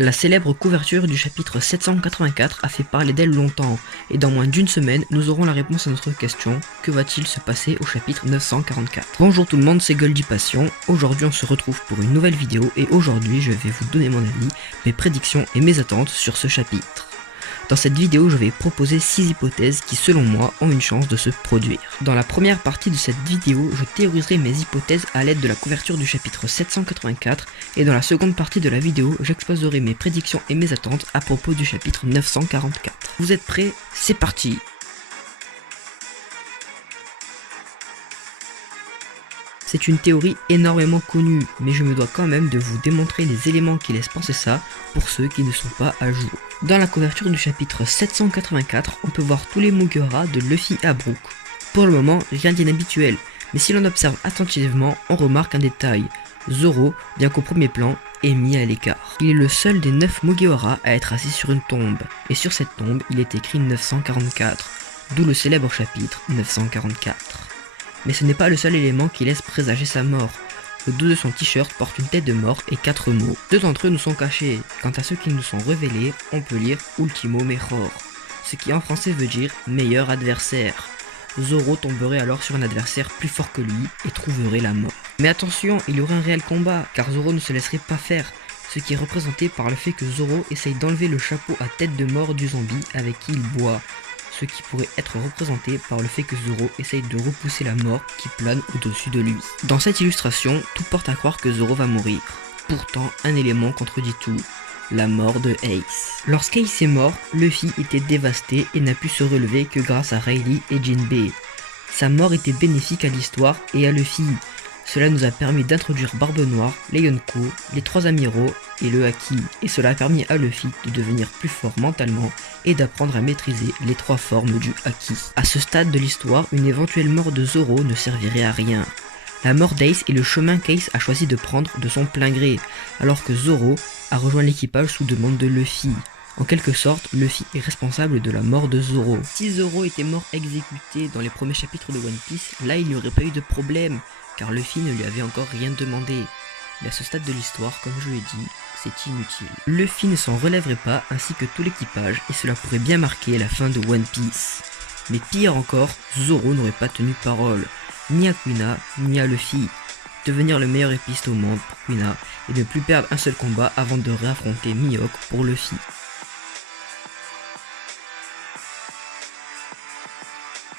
La célèbre couverture du chapitre 784 a fait parler d'elle longtemps, et dans moins d'une semaine, nous aurons la réponse à notre question: que va-t-il se passer au chapitre 944? Bonjour tout le monde, c'est Goldie Passion. Aujourd'hui on se retrouve pour une nouvelle vidéo, et aujourd'hui je vais vous donner mon avis, mes prédictions et mes attentes sur ce chapitre. Dans cette vidéo, je vais proposer 6 hypothèses qui, selon moi, ont une chance de se produire. Dans la première partie de cette vidéo, je théoriserai mes hypothèses à l'aide de la couverture du chapitre 784, et dans la seconde partie de la vidéo, j'exposerai mes prédictions et mes attentes à propos du chapitre 944. Vous êtes prêts? C'est parti! C'est une théorie énormément connue, mais je me dois quand même de vous démontrer les éléments qui laissent penser ça pour ceux qui ne sont pas à jour. Dans la couverture du chapitre 784, on peut voir tous les Mugiwara de Luffy à Brook. Pour le moment, rien d'inhabituel, mais si l'on observe attentivement, on remarque un détail. Zoro, bien qu'au premier plan, est mis à l'écart. Il est le seul des 9 Mugiwara à être assis sur une tombe, et sur cette tombe, il est écrit 944, d'où le célèbre chapitre 944. Mais ce n'est pas le seul élément qui laisse présager sa mort. Le dos de son t-shirt porte une tête de mort et 4 mots. 2 d'entre eux nous sont cachés. Quant à ceux qui nous sont révélés, on peut lire Ultimo Mejor, ce qui en français veut dire meilleur adversaire. Zoro tomberait alors sur un adversaire plus fort que lui et trouverait la mort. Mais attention, il y aurait un réel combat, car Zoro ne se laisserait pas faire, ce qui est représenté par le fait que Zoro essaye d'enlever le chapeau à tête de mort du zombie avec qui il boit. Ce qui pourrait être représenté par le fait que Zoro essaye de repousser la mort qui plane au-dessus de lui. Dans cette illustration, tout porte à croire que Zoro va mourir. Pourtant, un élément contredit tout: la mort de Ace. Lorsqu'Ace est mort, Luffy était dévasté et n'a pu se relever que grâce à Rayleigh et Jinbei. Sa mort était bénéfique à l'histoire et à Luffy. Cela nous a permis d'introduire Barbe Noire, les Yonko, les 3 amiraux et le Haki, et cela a permis à Luffy de devenir plus fort mentalement et d'apprendre à maîtriser les 3 formes du Haki. À ce stade de l'histoire, une éventuelle mort de Zoro ne servirait à rien. La mort d'Ace est le chemin qu'Ace a choisi de prendre de son plein gré, alors que Zoro a rejoint l'équipage sous demande de Luffy. En quelque sorte, Luffy est responsable de la mort de Zoro. Si Zoro était mort exécuté dans les premiers chapitres de One Piece, là il n'y aurait pas eu de problème, car Luffy ne lui avait encore rien demandé. Mais à ce stade de l'histoire, comme je l'ai dit, c'est inutile. Luffy ne s'en relèverait pas, ainsi que tout l'équipage, et cela pourrait bien marquer la fin de One Piece. Mais pire encore, Zoro n'aurait pas tenu parole, ni à Kuina, ni à Luffy. Devenir le meilleur épiste au monde pour Kuina, et ne plus perdre un seul combat avant de réaffronter Mihawk pour Luffy.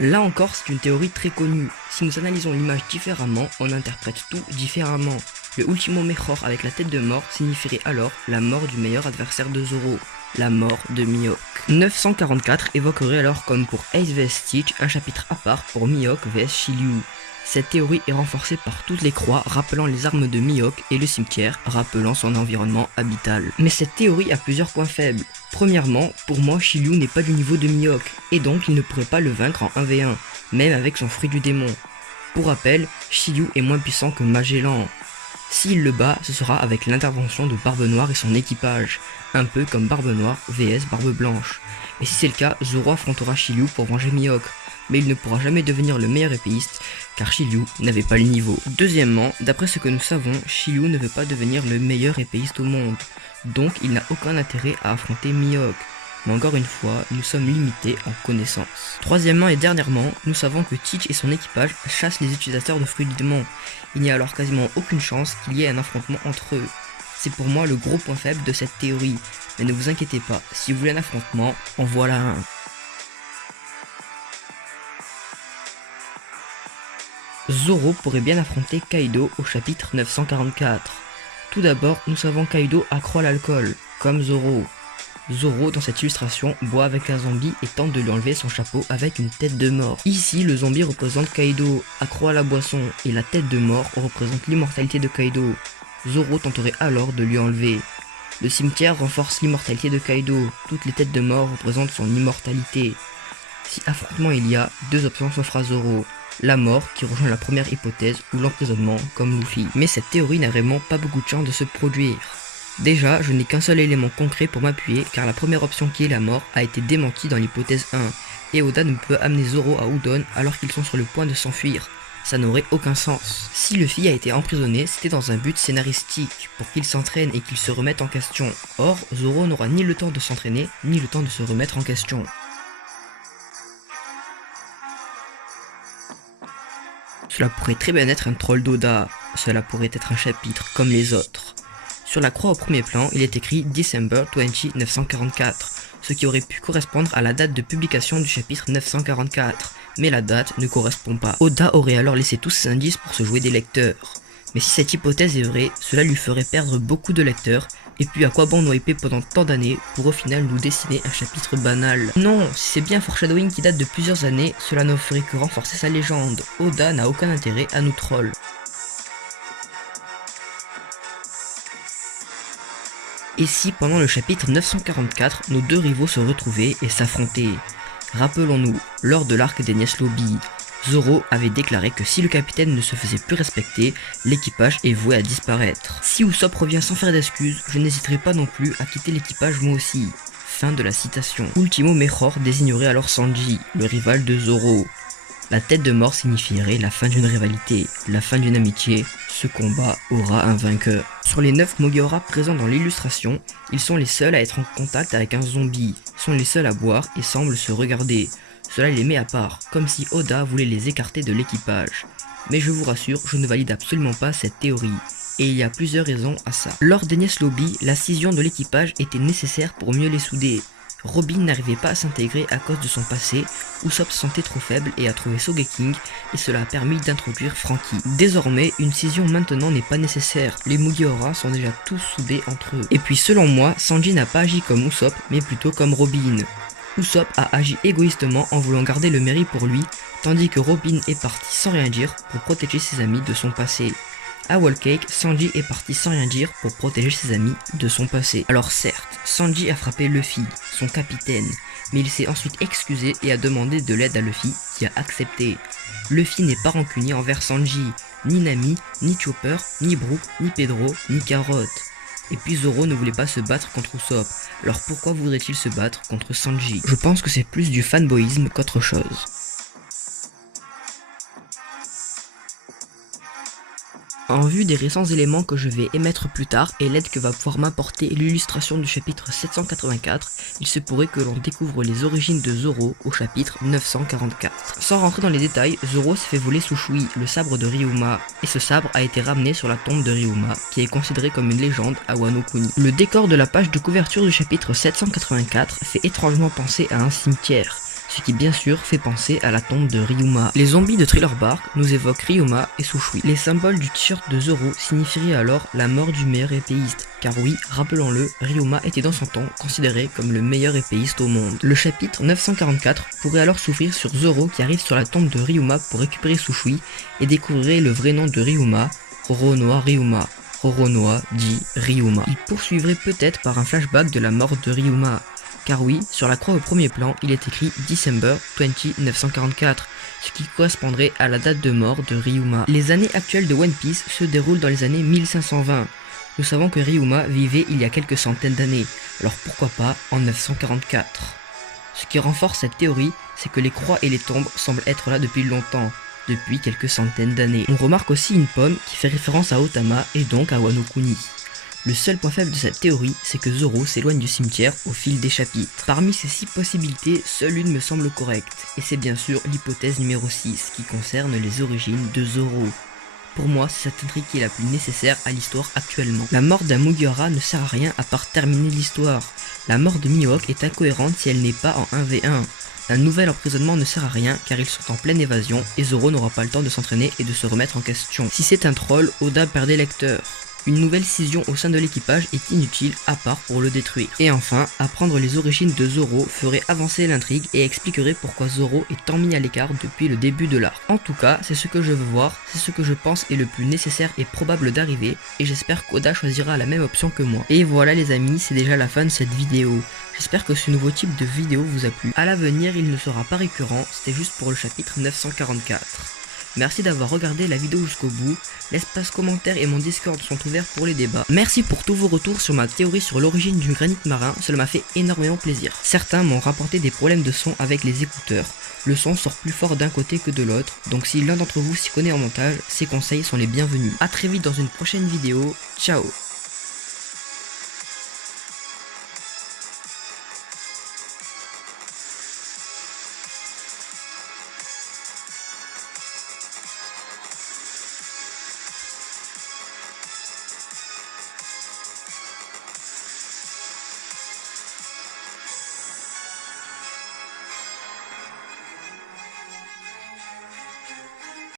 Là encore, c'est une théorie très connue. Si nous analysons l'image différemment, on interprète tout différemment. Le Ultimo Mejor avec la tête de mort signifierait alors la mort du meilleur adversaire de Zoro, la mort de Mihawk. 944 évoquerait alors, comme pour Ace vs Stitch, un chapitre à part pour Mihawk vs Shiryu. Cette théorie est renforcée par toutes les croix rappelant les armes de Mihawk et le cimetière rappelant son environnement habitable. Mais cette théorie a plusieurs points faibles. Premièrement, pour moi Shiryu n'est pas du niveau de Mihawk, et donc il ne pourrait pas le vaincre en 1v1, même avec son fruit du démon. Pour rappel, Shiryu est moins puissant que Magellan. S'il le bat, ce sera avec l'intervention de Barbe Noire et son équipage, un peu comme Barbe Noire vs Barbe Blanche. Et si c'est le cas, Zoro affrontera Shiryu pour venger Mihawk, mais il ne pourra jamais devenir le meilleur épéiste, car Shiryu n'avait pas le niveau. Deuxièmement, d'après ce que nous savons, Shiryu ne veut pas devenir le meilleur épéiste au monde, donc il n'a aucun intérêt à affronter Mihawk. Mais encore une fois, nous sommes limités en connaissances. Troisièmement et dernièrement, nous savons que Teach et son équipage chassent les utilisateurs de fruits du démon. Il n'y a alors quasiment aucune chance qu'il y ait un affrontement entre eux. C'est pour moi le gros point faible de cette théorie. Mais ne vous inquiétez pas, si vous voulez un affrontement, en voilà un. Zoro pourrait bien affronter Kaido au chapitre 944. Tout d'abord, nous savons Kaido accro à l'alcool, comme Zoro. Zoro, dans cette illustration, boit avec un zombie et tente de lui enlever son chapeau avec une tête de mort. Ici, le zombie représente Kaido, accro à la boisson, et la tête de mort représente l'immortalité de Kaido. Zoro tenterait alors de lui enlever. Le cimetière renforce l'immortalité de Kaido, toutes les têtes de mort représentent son immortalité. Si affrontement il y a, 2 options s'offrent à Zoro. La mort, qui rejoint la première hypothèse, ou l'emprisonnement, comme Luffy. Mais cette théorie n'a vraiment pas beaucoup de chance de se produire. Déjà, je n'ai qu'un seul élément concret pour m'appuyer, car la première option qui est la mort a été démentie dans l'hypothèse 1, et Oda ne peut amener Zoro à Udon alors qu'ils sont sur le point de s'enfuir. Ça n'aurait aucun sens. Si Luffy a été emprisonné, c'était dans un but scénaristique, pour qu'il s'entraîne et qu'il se remette en question. Or, Zoro n'aura ni le temps de s'entraîner, ni le temps de se remettre en question. Cela pourrait très bien être un troll d'Oda, cela pourrait être un chapitre comme les autres. Sur la croix au premier plan, il est écrit December 20 944, ce qui aurait pu correspondre à la date de publication du chapitre 944, mais la date ne correspond pas. Oda aurait alors laissé tous ces indices pour se jouer des lecteurs. Mais si cette hypothèse est vraie, cela lui ferait perdre beaucoup de lecteurs, et puis à quoi bon nous hyper pendant tant d'années pour au final nous dessiner un chapitre banal? Non, si c'est bien foreshadowing qui date de plusieurs années, cela ne ferait que renforcer sa légende. Oda n'a aucun intérêt à nous troll. Et si pendant le chapitre 944, nos deux rivaux se retrouvaient et s'affrontaient? Rappelons-nous, lors de l'arc d'Enies Lobby, Zoro avait déclaré que si le capitaine ne se faisait plus respecter, l'équipage est voué à disparaître. Si Usopp revient sans faire d'excuses, je n'hésiterai pas non plus à quitter l'équipage moi aussi. Fin de la citation. Ultimo Mejor désignerait alors Sanji, le rival de Zoro. La tête de mort signifierait la fin d'une rivalité, la fin d'une amitié. Ce combat aura un vainqueur. Sur les 9 Mugiwara présents dans l'illustration, ils sont les seuls à être en contact avec un zombie, sont les seuls à boire et semblent se regarder. Cela les met à part, comme si Oda voulait les écarter de l'équipage. Mais je vous rassure, je ne valide absolument pas cette théorie. Et il y a plusieurs raisons à ça. Lors d'Enies Lobby, la scission de l'équipage était nécessaire pour mieux les souder. Robin n'arrivait pas à s'intégrer à cause de son passé, Usopp se sentait trop faible et a trouvé Sogeking, et cela a permis d'introduire Franky. Désormais, une scission maintenant n'est pas nécessaire, les Mugiwara sont déjà tous soudés entre eux. Et puis selon moi, Sanji n'a pas agi comme Usopp, mais plutôt comme Robin. Usopp a agi égoïstement en voulant garder le mérite pour lui, tandis que Robin est parti sans rien dire pour protéger ses amis de son passé. À Whole Cake, Sanji est parti sans rien dire pour protéger ses amis de son passé. Alors certes, Sanji a frappé Luffy, son capitaine, mais il s'est ensuite excusé et a demandé de l'aide à Luffy, qui a accepté. Luffy n'est pas rancunier envers Sanji, ni Nami, ni Chopper, ni Brook, ni Pedro, ni Carrot. Et puis Zoro ne voulait pas se battre contre Usopp, alors pourquoi voudrait-il se battre contre Sanji? Je pense que c'est plus du fanboyisme qu'autre chose. En vue des récents éléments que je vais émettre plus tard et l'aide que va pouvoir m'apporter l'illustration du chapitre 784, il se pourrait que l'on découvre les origines de Zoro au chapitre 944. Sans rentrer dans les détails, Zoro s'est fait voler Sushui, le sabre de Ryuma, et ce sabre a été ramené sur la tombe de Ryuma, qui est considérée comme une légende à Wano Kuni. Le décor de la page de couverture du chapitre 784 fait étrangement penser à un cimetière, ce qui bien sûr fait penser à la tombe de Ryuma. Les zombies de Thriller Bark nous évoquent Ryuma et Sushui. Les symboles du t-shirt de Zoro signifieraient alors la mort du meilleur épéiste, car oui, rappelons-le, Ryuma était dans son temps considéré comme le meilleur épéiste au monde. Le chapitre 944 pourrait alors s'ouvrir sur Zoro qui arrive sur la tombe de Ryuma pour récupérer Sushui et découvrirait le vrai nom de Ryuma, Roronoa Ryuma. Roronoa dit Ryuma. Il poursuivrait peut-être par un flashback de la mort de Ryuma. Car oui, sur la croix au premier plan, il est écrit December 20 944, ce qui correspondrait à la date de mort de Ryuma. Les années actuelles de One Piece se déroulent dans les années 1520. Nous savons que Ryuma vivait il y a quelques centaines d'années, alors pourquoi pas en 944? Ce qui renforce cette théorie, c'est que les croix et les tombes semblent être là depuis longtemps, depuis quelques centaines d'années. On remarque aussi une pomme qui fait référence à Otama et donc à Wano Kuni. Le seul point faible de cette théorie, c'est que Zoro s'éloigne du cimetière au fil des chapitres. Parmi ces 6 possibilités, seule une me semble correcte, et c'est bien sûr l'hypothèse numéro 6, qui concerne les origines de Zoro. Pour moi, c'est cette intrigue qui est la plus nécessaire à l'histoire actuellement. La mort d'un Mugiwara ne sert à rien à part terminer l'histoire. La mort de Mihawk est incohérente si elle n'est pas en 1v1. Un nouvel emprisonnement ne sert à rien car ils sont en pleine évasion et Zoro n'aura pas le temps de s'entraîner et de se remettre en question. Si c'est un troll, Oda perd des lecteurs. Une nouvelle scission au sein de l'équipage est inutile à part pour le détruire. Et enfin, apprendre les origines de Zoro ferait avancer l'intrigue et expliquerait pourquoi Zoro est tant mis à l'écart depuis le début de l'arc. En tout cas, c'est ce que je veux voir, c'est ce que je pense est le plus nécessaire et probable d'arriver, et j'espère qu'Oda choisira la même option que moi. Et voilà les amis, c'est déjà la fin de cette vidéo. J'espère que ce nouveau type de vidéo vous a plu. À l'avenir, il ne sera pas récurrent, c'était juste pour le chapitre 944. Merci d'avoir regardé la vidéo jusqu'au bout. L'espace commentaire et mon Discord sont ouverts pour les débats. Merci pour tous vos retours sur ma théorie sur l'origine du granit marin, cela m'a fait énormément plaisir. Certains m'ont rapporté des problèmes de son avec les écouteurs. Le son sort plus fort d'un côté que de l'autre, donc si l'un d'entre vous s'y connaît en montage, ces conseils sont les bienvenus. A très vite dans une prochaine vidéo, ciao.